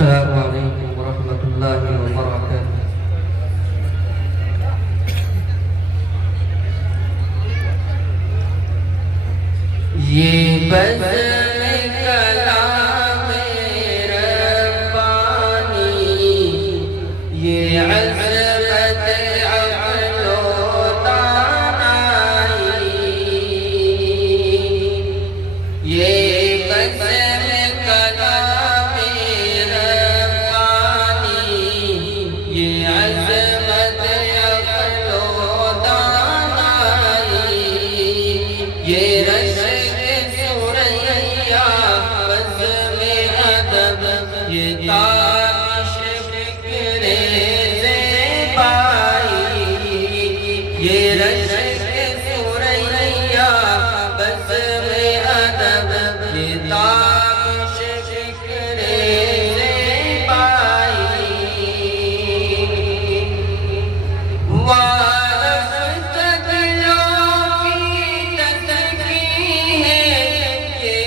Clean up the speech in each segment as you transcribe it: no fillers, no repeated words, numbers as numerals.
السلام علیکم ورحمۃ اللہ وبرکاتہ۔ یہ بزم کلام ربانی، یہ عظمت عقل و دانائی، یہ بزم کلام ربانی، یہ عظمت عقل و دانائی، یہ رشک یہ تابش فکر زیبائی، یہ رشک ثریا بزم ادب، یہ تابش فکر زیبائی، وارفت دلوں کی تزکی ہے، یہ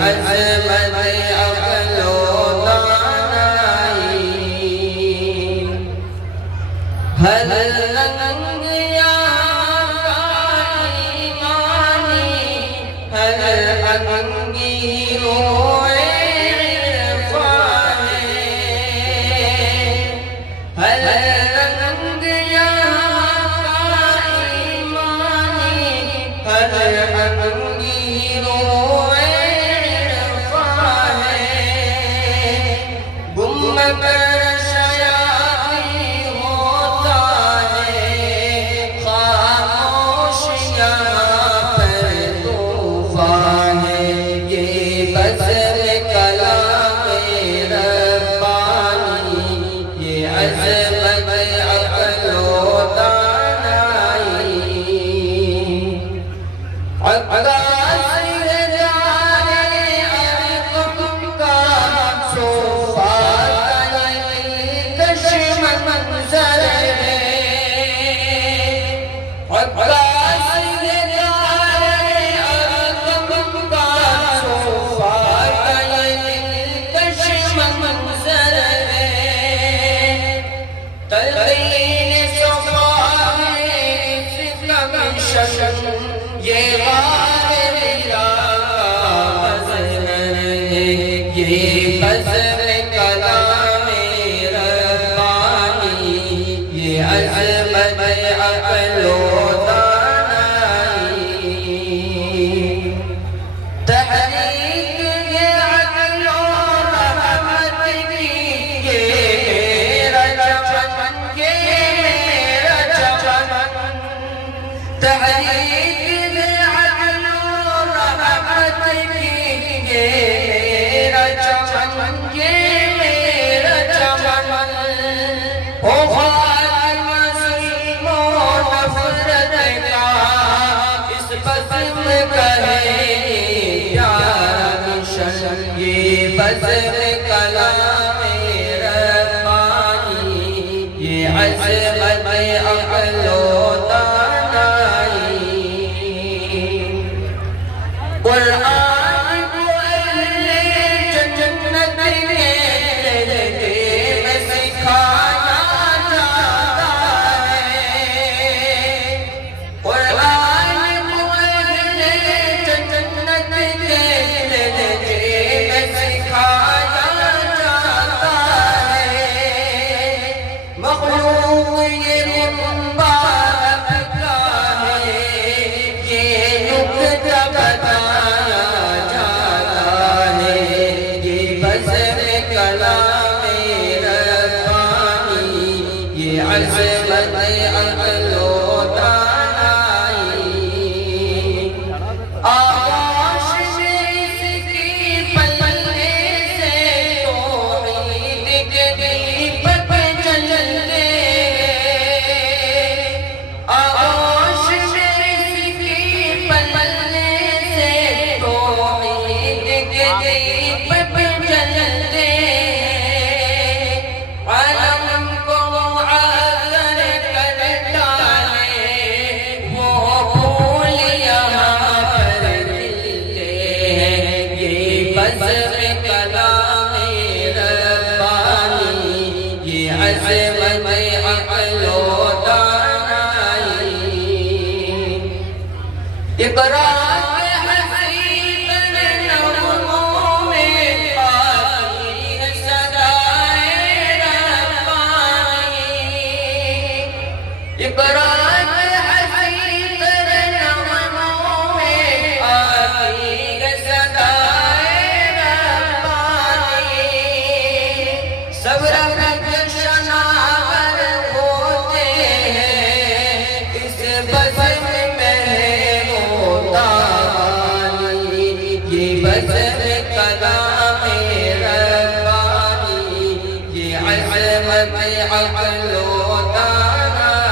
عہد عظمت عقل و دانائی، ہر انبیاء کا ایمانی، ہر انگیر و عرفان، ہر انبیاء کا ایمانی، ہر انگیر و پر شیاطی ہوتا ہے، خاموشیاں پر طوفان ہے، یہ بزم کلام ربانی، یہ عظمت عقل و دانائی، یہ غار بزم ہے، یہ بزم کلام ربانی، یہ عظمت عقل و دانائی، تحریک یہ عقل و رحمت کی، یہ میرا چمن، یہ میرا چمن، تحریک یہ بزم کلام ربانی، یہ عظمت عقل و دانائی، قرآن کو اہل جنت میں سکھایا جاتا ہے، قرآن کو اہل جنت میں سکھایا اقرا کے حسین نغموں میں آتی ہے صدائے ربانی اقرا کے حسین نغموں میں آتی ہے صدائے ربانی سب رنگ شناور ہوتے ہیں اس بزم بزم کلام ربانی یہ عظمت عقل و دانائی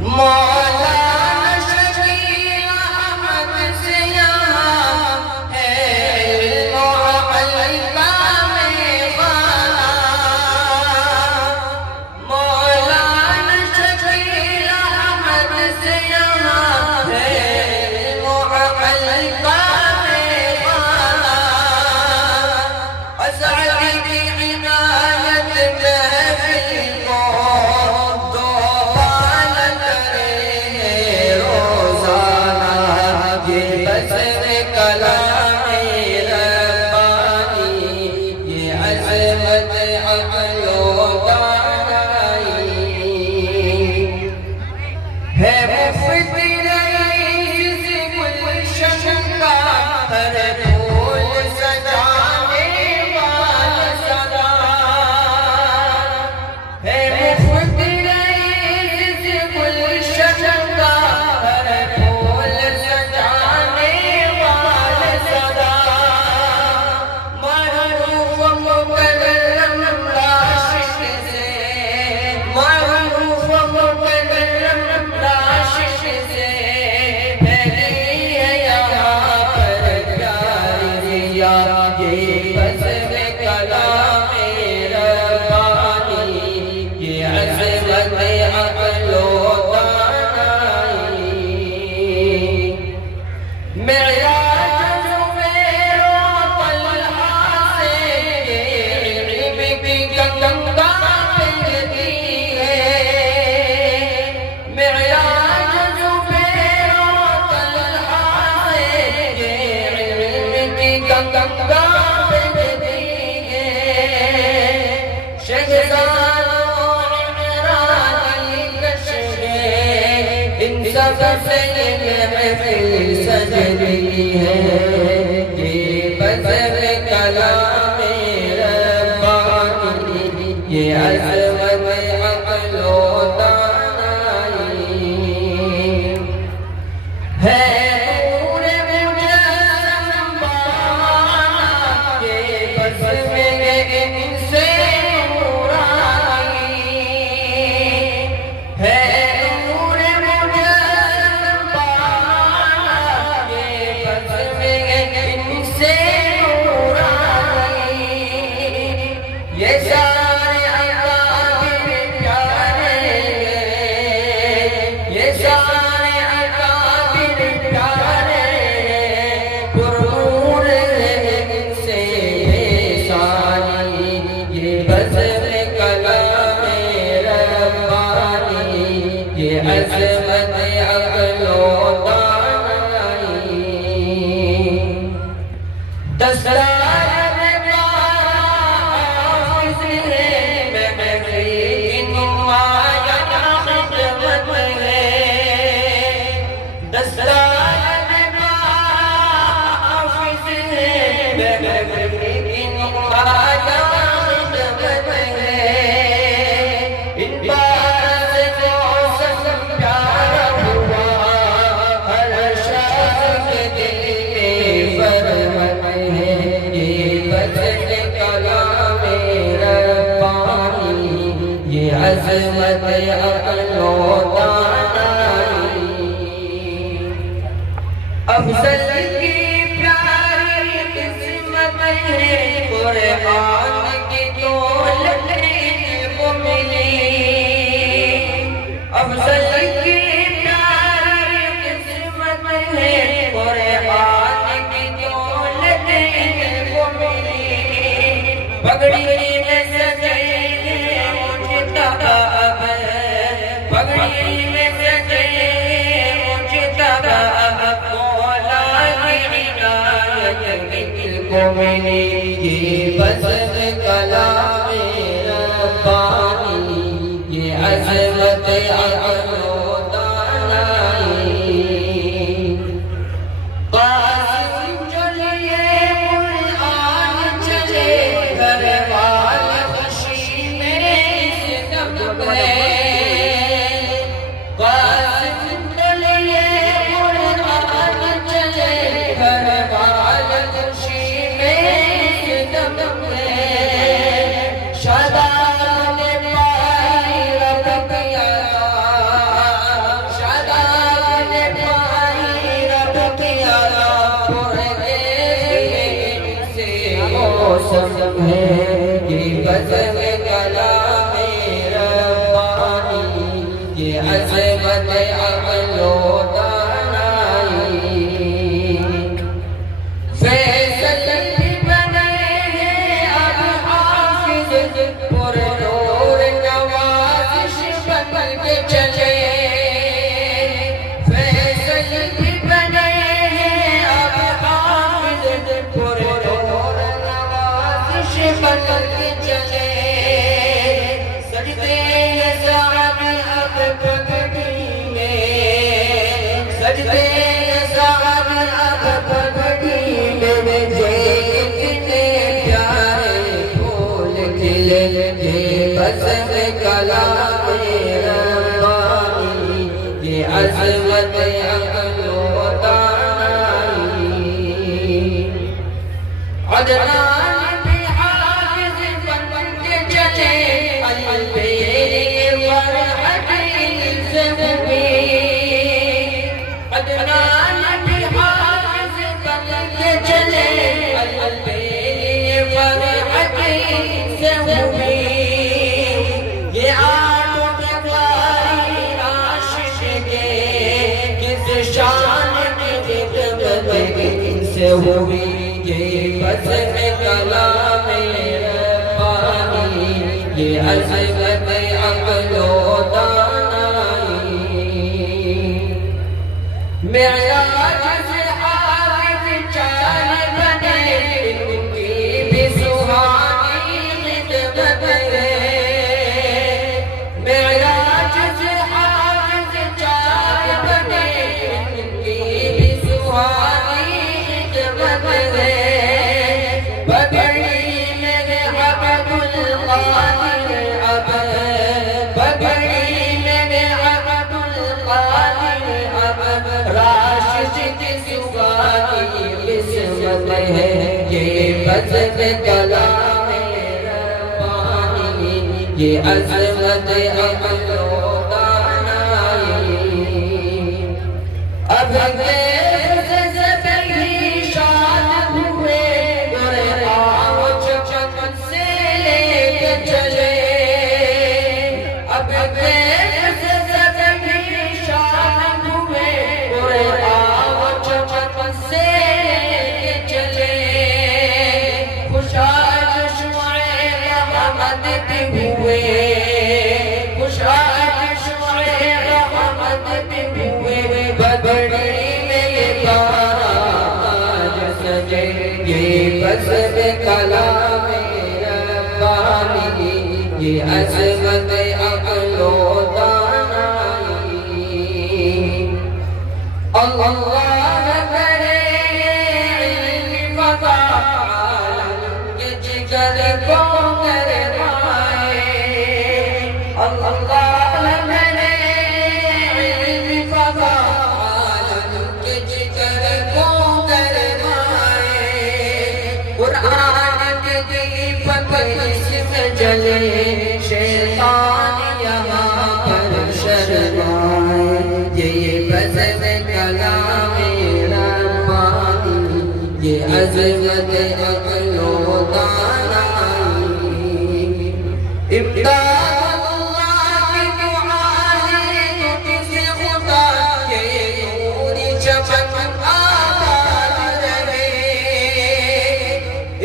مولانا شکیل احمد سے یہاں ہے علم و عقل کا میخانہ مولانا شکیل احمد سے یہاں ہے سب سے یہ محفل سجدی ہے یہ بزم کلام ربانی یہ عظمت عقل و دانائی ہے نور مجسم بانا یہ بزم ان سے نورانی ہے عظمت عقل و دانائی دستار حافظ ہے محفل نمایاں خدمت ہے دستار حافظ ہے محفل نمایاں خدمت ہے ان عظمت عقل و دانائی افضل کی پیاری قسمت ہے قرآن کی دولت علم ملی افضل کی پیاری قسمت ہے قرآن کی دولت علم ملی پگڑی میں سجے پگڑی میں سجے مومنی یہ بزم کلام ربانی یہ عظمت عقل و دانائی قاسم جو لیے قرآن چلے گھر والے خوشی میں اس دم گئے قاسم جو لیے قرآن چلے گھر والے خوشی میں اس دم گئے شاداب نے پائی رب کی عطا شاداب نے پائی رب کی عطا پورے سے موسم ہے یہ بزم کلام ربانی یہ عظمت عقل و دانائی فیصل بھی بنے ہیں اب حافظ پر نور نوازش بن کے چلے فیصل بھی بنے ہیں اب حافظ پر نور نوازش بن کے چلے سجدے صاحب اب پگڑی میں سجدے صاحب اب پگڑی میں کتنے پیارے پھول کھلے یہ بزم کلام ربانی یہ عظمت عقل و دانائی عدنان بھی حافظ بن کے چلے البیر فرحت الزم عدنان بھی حافظ بن کے چلے البیر فرحت الزم یہ آنکھوں میں باری عاشق کے کس شان کی خدمت ان سے ہوئی یہ بزم کلام ربانی یہ عظمت عقل و دانائی معراج سے حافظ چال بنے ان کی بھی سہانی خدمت ہے معراج سے حافظ چال بنے ان کی بھی سہانی خدمت ہے پگڑی میں عبد القادر اب پگڑی میں عبد القادر اب راشد کی سواری قسمت ہے یہ بزم کلام ربانی یہ عظمت عقل و دانائی اب یہ بزم کلام ربانی یہ عظمت عقل و دانائی اللہ کرے علم فضا عالم کے جگر کو کرمائے اللہ کرے علم فضا عالم کے جگر کو قرآن کے دیپک اس میں جلے شیطان یہاں پر شرمائے یہ بزم کلام ربانی یہ عظمت عقل و دانائی امداد اللہ کی دعا ہے تو کسی خدا کے نور چمن آباد رہے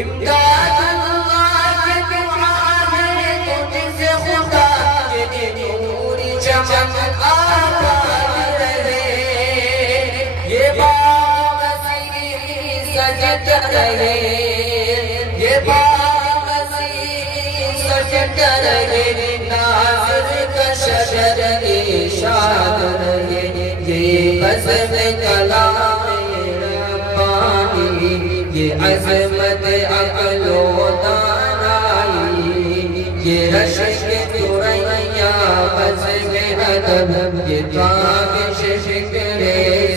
امداد اللہ کی دعا ہے تو کسی خدا کے نور چمن آباد رہے یہ باغ سجد رہے رہے ناظر کا شجر ارشاد رہے یہ عزم کلام ربانی یہ عظمت عقل و دانائی یہ رشک ثریا بزم ادب یہ تابش فکر